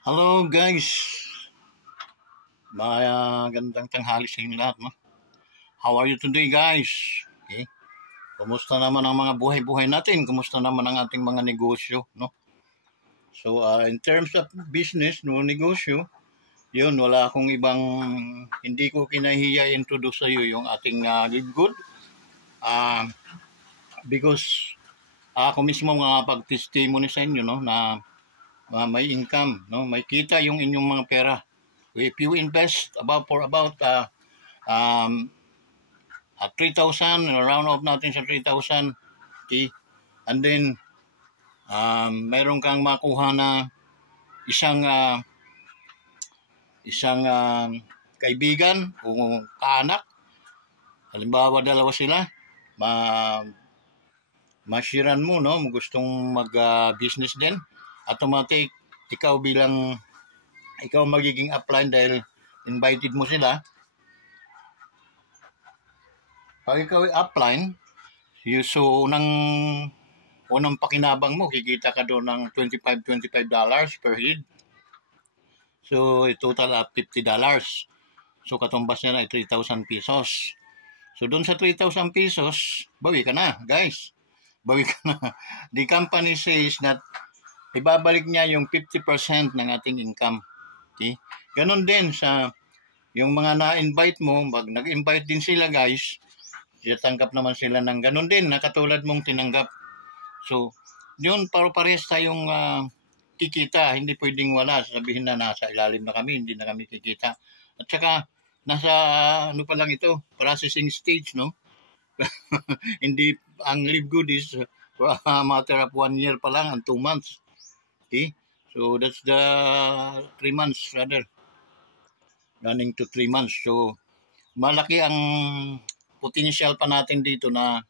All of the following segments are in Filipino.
Hello guys, magandang tanghali sa inyo lahat. No? How are you today guys? Okay. Kumusta naman ang mga buhay-buhay natin? Kumusta naman ang ating mga negosyo? No? So in terms of business, no, negosyo, yun, wala akong ibang, hindi ko kinahiya introduce sa iyo yung ating Live Good. Because ako mismo nga pag-testimony sa inyo no, na may income, no? May kita yung inyong mga pera. If you invest for about 3,000, round off natin sa 3,000, okay? And then meron kang makuha na isang kaibigan o kaanak, halimbawa dalawa sila, mashiran mo, no? Gustong mag-business din, automatic ikaw magiging upline dahil invited mo sila. Pag ikaw ay upline, so unang pakinabang mo, kikita ka doon ng $25 per head. So, total of $50. So, katumbas niya na ay 3,000 pesos. So, doon sa 3,000 pesos, bawi ka na, guys. Bawi ka na. The company says that ibabalik niya yung 50% ng ating income. Okay? Ganon din sa yung mga na-invite mo, pag nag-invite din sila guys, tanggap naman sila ng ganon din na katulad mong tinanggap. So, yun, parehas tayong kikita. Hindi pwedeng wala. Sabihin na nasa ilalim na kami, hindi na kami kikita. At saka, nasa ano pa lang ito, processing stage, no? Hindi, ang Live Good is matter of 1 year pa lang, and 2 months. Okay? So, that's the 3 months rather. Running to 3 months. So, malaki ang potential pa natin dito na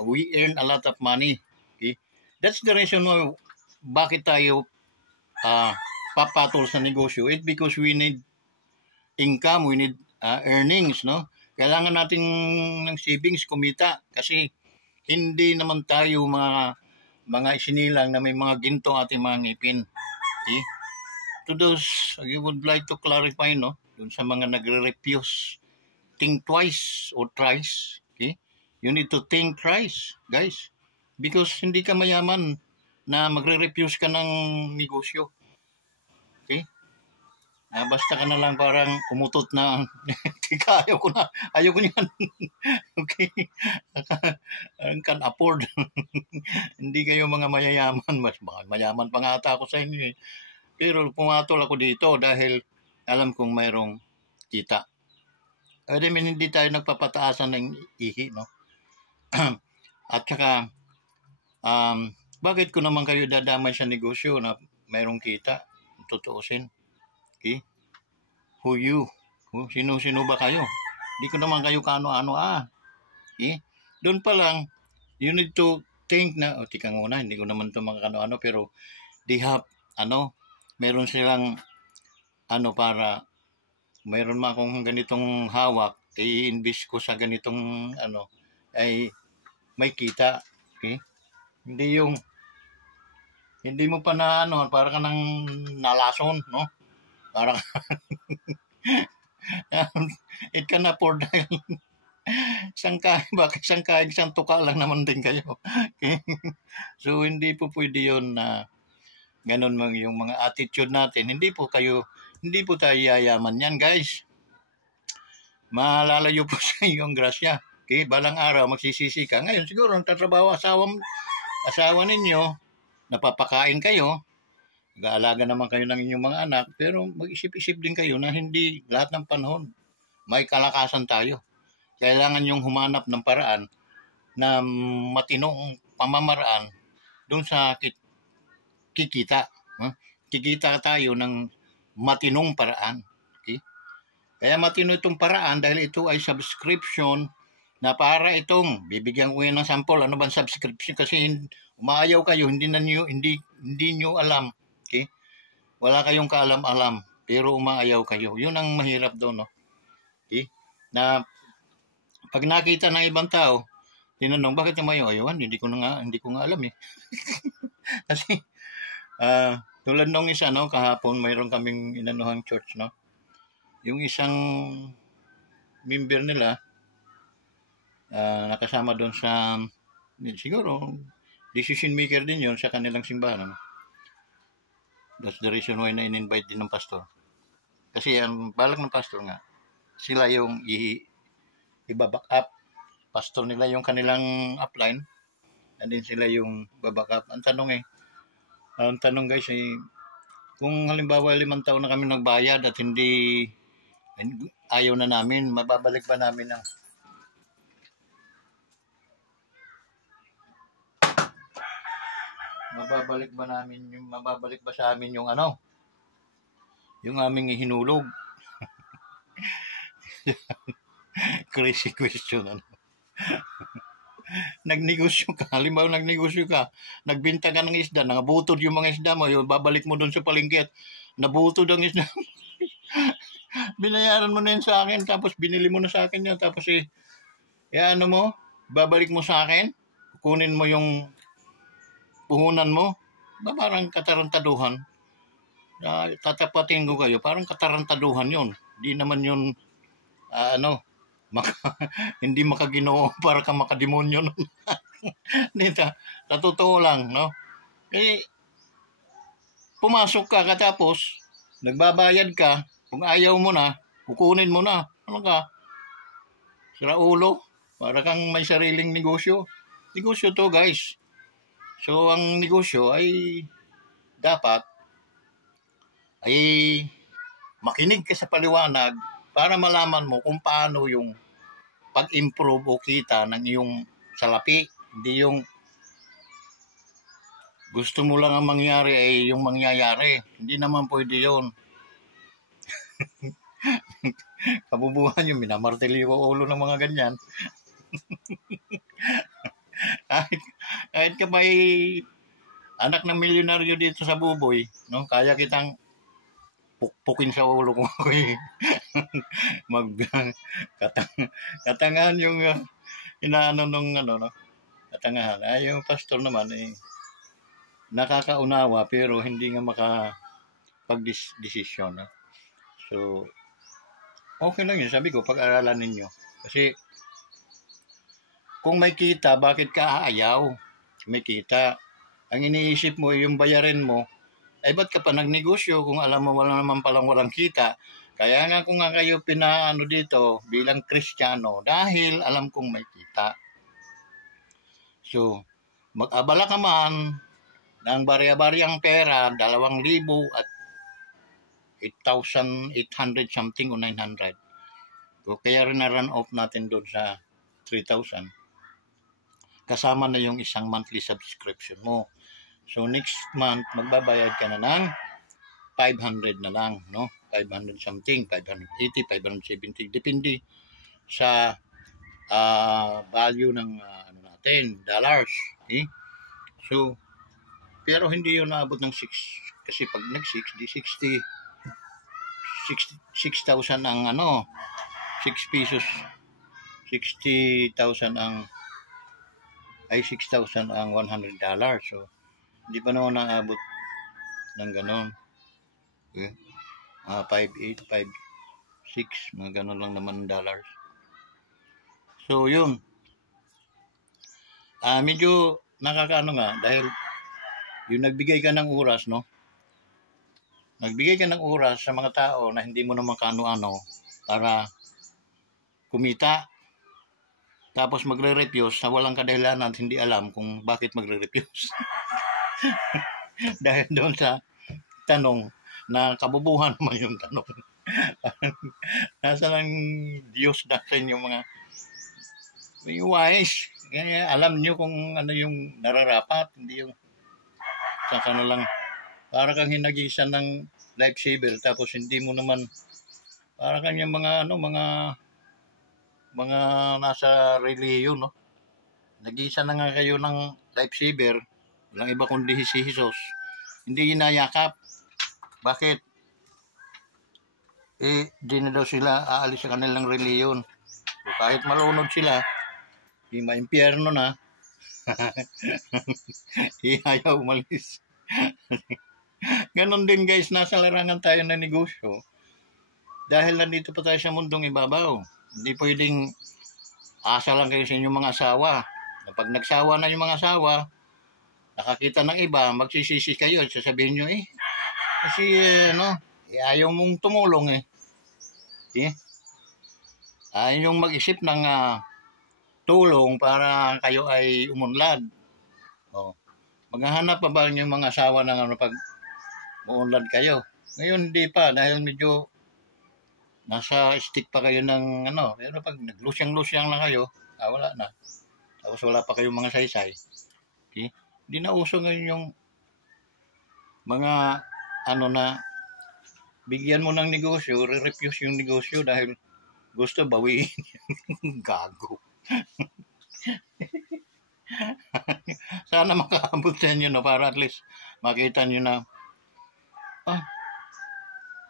we earn a lot of money. Okay? That's the reason why bakit tayo papatol sa negosyo. It's because we need income, we need earnings, no? Kailangan natin ng savings, kumita. Kasi hindi naman tayo mga isinilang na may mga ginto ating mga ngipin. Okay? To those, I would like to clarify, no? Dun sa mga nagre-refuse, think twice or thrice. Okay? You need to think thrice, guys. Because hindi ka mayaman na magre-refuse ka ng negosyo. Okay? Basta ka na lang parang umutot na, ayaw ko niyan. Okay? Can afford. Hindi kayo mga mayayaman. Mas mayaman pa nga ata ako sa inyo eh. Pero pumatol ako dito dahil alam kong mayroong kita. I mean, hindi tayo nagpapataasan ng ihi, no? At saka, bakit ko naman kayo dadamay sa negosyo na mayroong kita? Tutuusin. Okay? Who you? Sino ba kayo? Hindi ko naman kayo kano-ano Okay? Doon pa lang, you need to think na, tika muna, hindi ko naman ito mga kano-ano, pero they have, meron silang, para, mayroon ma akong ganitong hawak, i-invest ko sa ganitong, ay may kita. Okay? Hindi mo pa na, para ka nang nalason, no? Para it can afford dahil isang kain, isang tuka lang naman din kayo. Okay? So, hindi po pwede yun na ganun yung mga attitude natin. Hindi po tayo yayaman yan, guys. Malalayo po sa iyo ang grasya. Okay? Balang araw, magsisisi ka. Ngayon, siguro, nagtatrabaho asawa ninyo, napapakain kayo, nag-aalaga naman kayo ng inyong mga anak, pero mag-isip-isip din kayo na hindi lahat ng panahon may kalakasan tayo. Kailangan yung humanap ng paraan na matinong pamamaraan doon sa kikita. Kikita tayo ng matinong paraan. Okay? Kaya matino itong paraan dahil ito ay subscription na para itong, bibigyan ko yan ng sample, ano bang subscription? Kasi umaayaw kayo, hindi nyo alam. Okay? Wala kayong kaalam-alam, pero umaayaw kayo. Yun ang mahirap doon, no? Okay? Na pag nakita ng ibang tao, tinanong, bakit yung ayawan? Hindi ko nga alam eh. Kasi, Tulad nung isa, no, kahapon mayroon kaming inanuhang church, no. Yung isang member nila, nakasama doon sa, siguro, decision maker din yon sa kanilang simbahan. Ano? That's the reason why na-invite din ng pastor. Kasi ang balak ng pastor nga, sila yung i-back up. Pastor nila yung kanilang upline, and then sila yung baback up. Ang tanong guys ay, kung halimbawa 5 taon na kami nagbayad at hindi, ayaw na namin, mababalik ba namin ang mababalik ba sa amin yung yung aming hinulog? Crazy question, nagnegosyo ka, halimbawa nagnegosyo ka, nagbenta ka ng isda, nangabutod yung mga isda mo, yung babalik mo doon sa palengke at nabutod ang isda. Binayaran mo na yun sa akin, tapos binili mo na sa akin yun, tapos ano mo, babalik mo sa akin, kunin mo yung puhunan mo, parang katarantaduhan. Tatapatin ko kayo, parang katarantaduhan yun. Di naman yun, hindi makaginoo para ka makademonyo. Dito, sa totoo lang, no? Pumasok ka katapos, nagbabayad ka, kung ayaw mo na, kukunin mo na. Ano ka? Sira ulo, para kang may sariling negosyo. Negosyo to, guys. So, ang negosyo ay dapat ay makinig ka sa paliwanag para malaman mo kung paano yung pag-improve o kita ng iyong salapi. Hindi yung gusto mo lang ang mangyari ay yung mangyayari. Hindi naman pwede yun. Kabubuhan yung minamartili ko ulo ng mga ganyan. kahit ka may anak ng milyonaryo dito sa Buboy, no? Kaya kitang pukpukin sa ulo ko ako katangahan yung inaano nung no? Katangahan. Yung pastor naman nakakaunawa pero hindi nga makapag-desisyon. No? So, okay lang yun. Sabi ko, pag-aralan ninyo. Kasi, kung may kita, bakit ka aayaw? May kita. Ang iniisip mo, yung bayarin mo, ay ba't ka pa nagnegosyo kung alam mo wala naman palang walang kita? Kaya nga kung nga kayo pinaano dito bilang Kristiyano, dahil alam kong may kita. So, mag-abala ka man ng barya-baryang pera, 2,000 at 8,800 something o 900. So, kaya rin na-run off natin doon sa 3,000. Kasama na yung isang monthly subscription mo. So, next month, magbabayad ka na ng 500 na lang, no? 500 something, 580, 570, depende sa value ng natin, dollars. Okay? So, pero hindi yun naabot ng 6. Kasi pag nag-6, di 6,000 ang 6 pesos, 60,000 ang, ay 6,000 ang $100. So, hindi pa naman naabot ng ganon. Okay? 5, 8, 5, 6, mga ganon lang naman dollars. So, yun. Medyo nakakaano nga, dahil yung nagbigay ka ng oras, no? Nagbigay ka ng oras sa mga tao na hindi mo naman kaano-ano para kumita. Tapos magre-refuse na walang kadahilanan at hindi alam kung bakit magre-refuse. Dahil doon sa tanong na kabubuhan naman yung tanong. Nasa ng Diyos natin yung mga may wise. Kaya alam nyo kung ano yung nararapat, hindi yung saka na lang para kang hinagisan ng lifesaver tapos hindi mo naman para kang yung mga mga nasa reliyon, no? Nag-iisa na nga kayo ng lifesaver, walang iba kundi si Jesus. Hindi hinayakap. Bakit? Di na daw sila aalis sa kanilang reliyon. So, kahit malunod sila, di maimpyerno na, ayaw umalis. Ganon din guys, nasa larangan tayo ng negosyo. Dahil nandito pa tayo sa mundong ibabaw. Hindi pwedeng asa lang kayo sa inyong mga asawa. Kapag nagsawa na yung mga asawa, nakakita ng iba, magsisisi kayo. Sasabihin nyo kasi ayaw mong tumulong ayaw yung mag-isip ng tulong para kayo ay umunlad. Maghahanap pa ba yung mga asawa ng pag umunlad kayo? Ngayon hindi pa, dahil medyo nasa stick pa kayo ng pero pag naglusyang-lusyang na kayo, wala na. Tapos wala pa kayong mga saysay. Hindi na uso ngayon yung mga na bigyan mo ng negosyo, re-refuse yung negosyo dahil gusto bawiin. Gago. Sana makaabot sa inyo para at least makita nyo na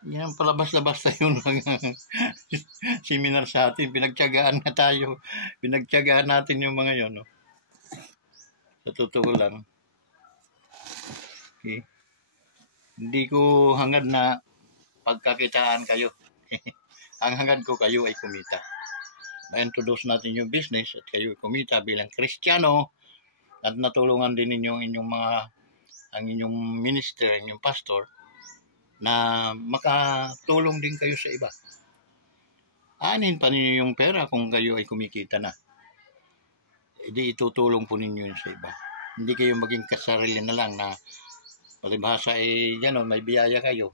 yan, palabas-labas tayo ng seminar sa atin. Pinagtiyagaan na tayo. Pinagtiyagaan natin yung mga yon. Sa totoo lang. Hindi ko hangad na pagkakitaan kayo. Ang hangad ko kayo ay kumita. Na-introduce natin yung business at kayo kumita bilang Kristiyano at natulungan din ninyo ang inyong minister, ang inyong pastor na makatulong din kayo sa iba. Anin pa ninyo yung pera kung kayo ay kumikita na. Hindi itutulong po ninyo yun sa iba. Hindi kayo maging kasarili na lang na palibhasa may biyaya kayo.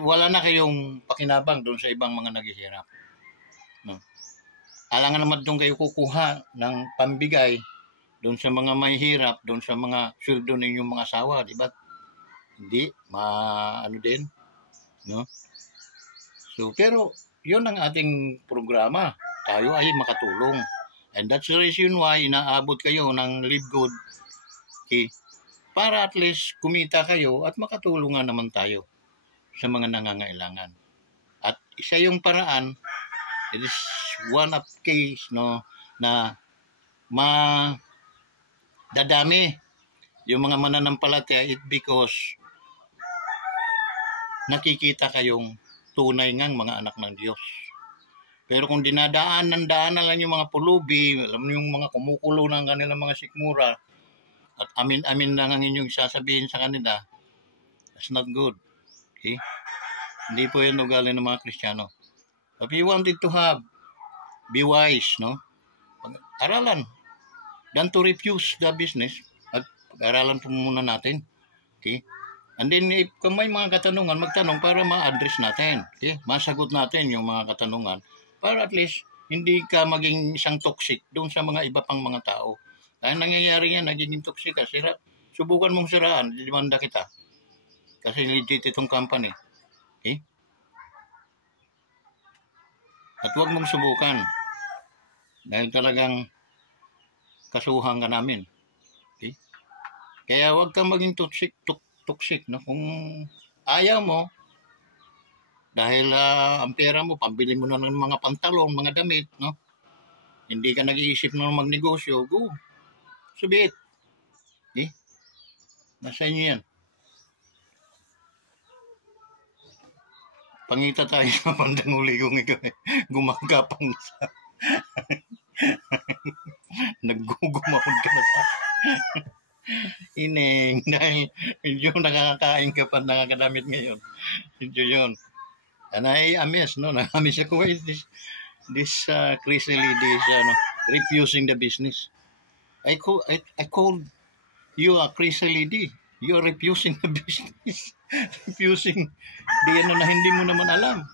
Wala na kayong pakinabang doon sa ibang mga naghihirap. Alangan naman doon kayo kukuha ng pambigay doon sa mga mahihirap, doon sa mga sweldo ninyong mga asawa, di ba? Hindi, din, So, pero, yun ang ating programa. Tayo ay makatulong. And that's the reason why inaabot kayo ng Live Good. Para at least kumita kayo at makatulungan naman tayo sa mga nangangailangan. At isa yung paraan, it is one of case, na dadami yung mga mananampalataya because nakikita kayong tunay ngang mga anak ng Diyos. Pero kung dinadaanan lang yung mga pulubi, alam mo yung mga kumukulo ng kanilang mga sikmura, at amin-amin lang ang inyong sasabihin sa kanila, that's not good. Hindi po yan ugali ng mga Kristiyano. If you wanted to be wise, aralan. Than to refuse the business, at aralan po muna natin. And then, kung may mga katanungan, magtanong para ma-address natin. Masagot natin yung mga katanungan para at least hindi ka maging isang toxic doon sa mga iba pang mga tao. Dahil nangyayari yan, nagiging toxic ka. Subukan mong siraan, demanda kita. Kasi legit itong company. At huwag mong subukan. Dahil talagang kasuhan ka namin. Kaya huwag kang maging toxic, kung ayaw mo, dahil ang pera mo, pambili mo na ng mga pantalon, mga damit, hindi ka nag-iisip na magnegosyo, go. Subit. Nasa inyo yan. Pangita tayo sa bandang uli kung ikaw gumagapang sa naggugumahon ka na sa ineng dahil medyo nakakakain ka pa nakakadamit ngayon. Medyo yun. And I amiss, na-amiss ako is this crazy lady is refusing the business. I called you a crazy lady. You are refusing the business. Refusing na hindi mo naman alam.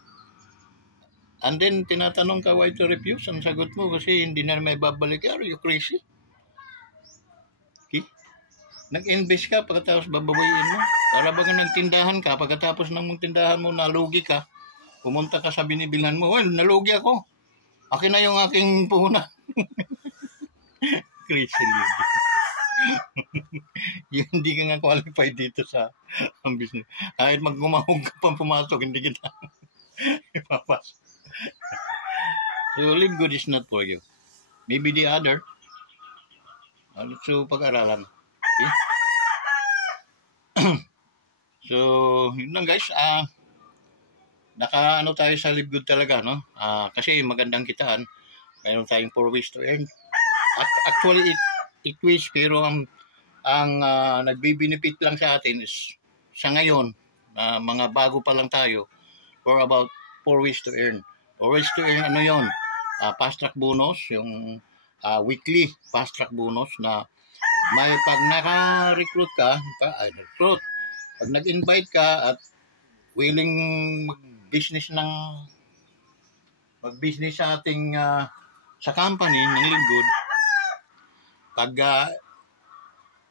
And then tinatanong ka why to refuse. Ang sagot mo kasi hindi na may babalik. Are you crazy? Nag-invest ka pagkatapos babawiin mo. Para bang nagtindahan ka, pagkatapos ng tindahan mo nalugi ka, pumunta ka sa binibilhan mo, well, nalugi ako. Akin na yung aking puhunan. Crazy lady. Yung hindi ka nga qualified dito sa business. Kahit maggumahog ka pang pumasok, hindi kita ipapasok. So, Live Good is not for you. Maybe the other. So, pag-aralan. So, yun lang guys. Naka-ano tayo sa Live Good talaga, no? Kasi magandang kitaan. Mayroon tayong 4 ways to earn. Actually, it ways, pero ang nagbi-benefit lang sa atin is sa ngayon, mga bago pa lang tayo, for about 4 ways to earn. 4 ways to earn, ano yun? Fast track bonus, yung weekly fast track bonus na may pag naka-recruit ka, recruit. Pag nag-invite ka at willing mag-business sa ating sa company ng Linggood, pag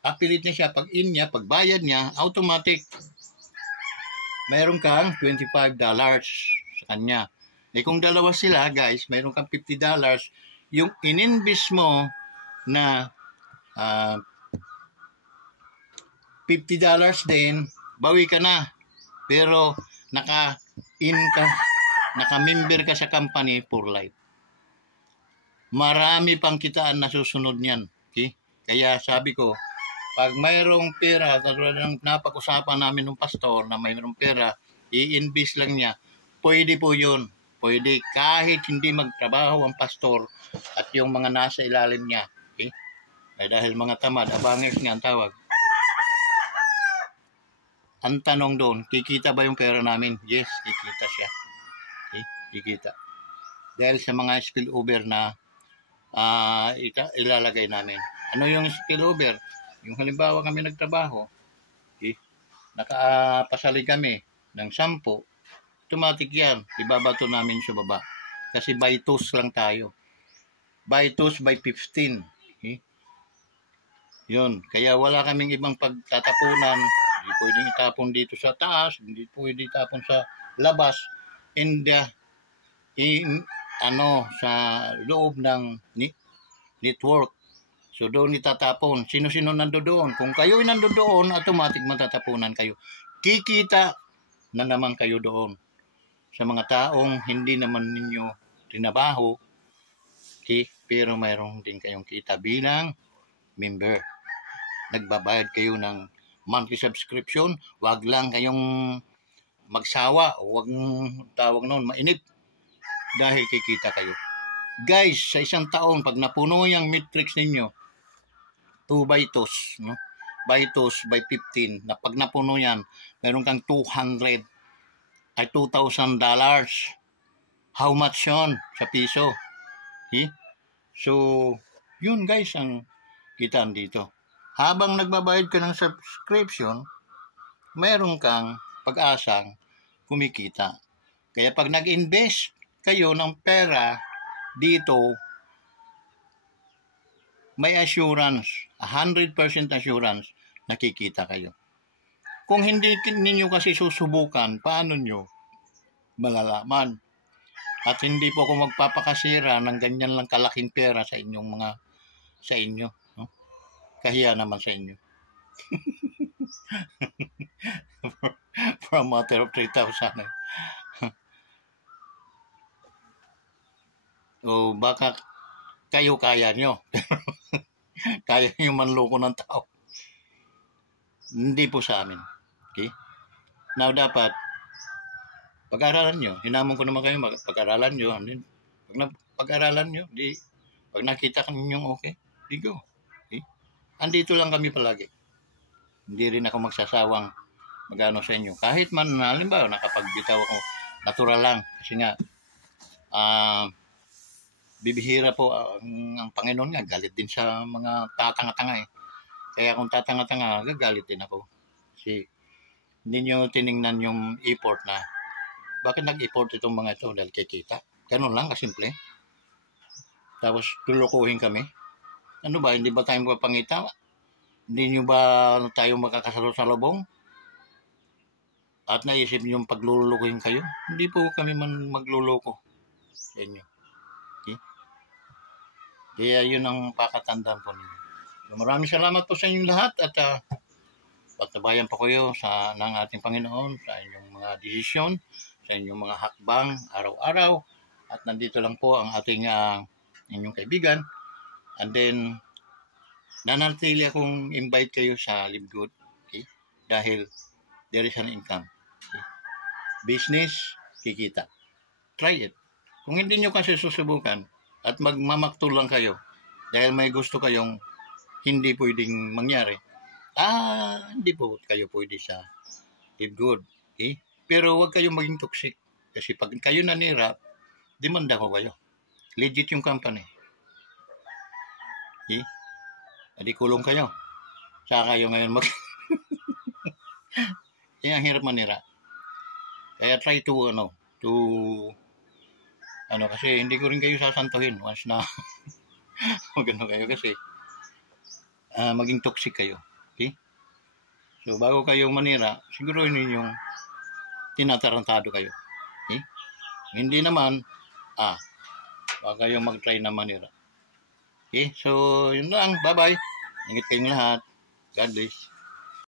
affiliate niya siya, pag in niya, pag bayad niya, automatic mayroon kang $25 sa kanya. Kung dalawa sila, guys, mayroon kang $50. Yung in-invest mo na $50 din, bawi ka na. Pero naka-member ka sa company for life. Marami pang kitaan na susunod niyan. Okay? Kaya sabi ko, pag mayroong pera, katulad ng napag-usapan namin ng pastor na mayroong pera, i-invest lang niya, pwede po yun. Pwede kahit hindi magtrabaho ang pastor at yung mga nasa ilalim niya. Okay? Dahil mga tamad, abangers nga ang tawag. Ang tanong doon, kikita ba yung pera namin? Yes, kikita siya. Okay? Kikita. Dahil sa mga spillover na ilalagay namin. Ano yung spillover? Yung halimbawa kami nagtrabaho, okay? Nakapasali kami ng 10, automatic yan, ibabato namin sa baba. Kasi by 2 lang tayo. By 2 by 15. Okay? Yun. Kaya wala kaming ibang pagtatapunan. Hindi pwedeng itapon dito sa taas, hindi pwedeng itapon sa labas. Sa loob ng network. So doon itatapon. Sino-sino nandoon? Kung kayo ay nandoon, automatic matatapunan kayo. Kikita na naman kayo doon. Sa mga taong hindi naman ninyo trinabaho, okay, pero mayroon din kayong kita bilang member. Nagbabayad kayo ng monthly subscription. Wag lang kayong magsawa. Wag tawag noon, mainip. Dahil kikita kayo. Guys, sa isang taon, pag napuno yung matrix ninyo, 2 by 2, no? By 2 by 15, na pag napuno yan, meron kang $2,000. How much yon sa piso? Okay? So, yun guys ang kitaan dito. Habang nagbabayad ka ng subscription, meron kang pag-asang kumikita. Kaya pag nag-invest kayo ng pera dito, may assurance, 100% assurance, nakikita kayo. Kung hindi ninyo kasi susubukan, paano nyo malalaman? At hindi po ako magpapakasira ng ganyan lang kalaking pera sa inyo. No? Kahiya naman sa inyo. For a matter of 3,000. O baka kayo kaya nyo. Kaya nyo manloko ng tao. Hindi po sa amin. Okay? Now, dapat pag-aralan nyo. Hinamon ko naman kayo, pag-aralan nyo. Pag-aralan nyo, pag nakita niyo okay, di go. Okay? Andito lang kami palagi. Hindi rin ako magsasawang magano sa inyo. Kahit man, halimbawa, nakapagbitaw ako, natural lang. Kasi nga, bibihira po ang Panginoon nga, galit din sa mga tatanga-tanga eh. Kaya kung tatanga-tanga, gagalit din ako. Kasi hindi nyo tiningnan yung effort na, bakit nag-effort itong mga ito? Dahil kikita. Ganun lang, kasimple. Tapos tulukuhin kami. Ano ba, hindi ba tayo magpapangita? Hindi nyo ba tayo makakasalubong? At naisip nyo yung paglulukuhin kayo? Hindi po kami man magluloko sa inyo. Kaya yun ang pakatandaan po ninyo. So, maraming salamat po sa inyong lahat at patabayan po kayo ng ating Panginoon sa inyong mga desisyon, sa inyong mga hakbang araw-araw. At nandito lang po ang ating inyong kaibigan. And then, nanatili akong invite kayo sa Live Good. Okay? dahil there is an income. Okay? Business, kikita. Try it. Kung hindi nyo kasi susubukan at magmamaktol lang kayo dahil may gusto kayong hindi pwedeng mangyari, hindi po kayo pwede sa Live Good. Okay? Pero huwag kayong maging toxic. Kasi pag kayo nanira, demanda ko kayo. Legit yung company. Okay? Adi kulong kayo. Saka kayo ngayon Kaya ang hirap manira. Kaya try to, kasi hindi ko rin kayo sasantuhin once na magano kayo kasi maging toxic kayo. Okay? So, bago kayo manira, siguruhin ninyong tinatarantado kayo. Okay? Hindi naman, baka kayong mag-try na manira. Okay? So, yun lang. Bye-bye. Ingat kayong lahat. God bless.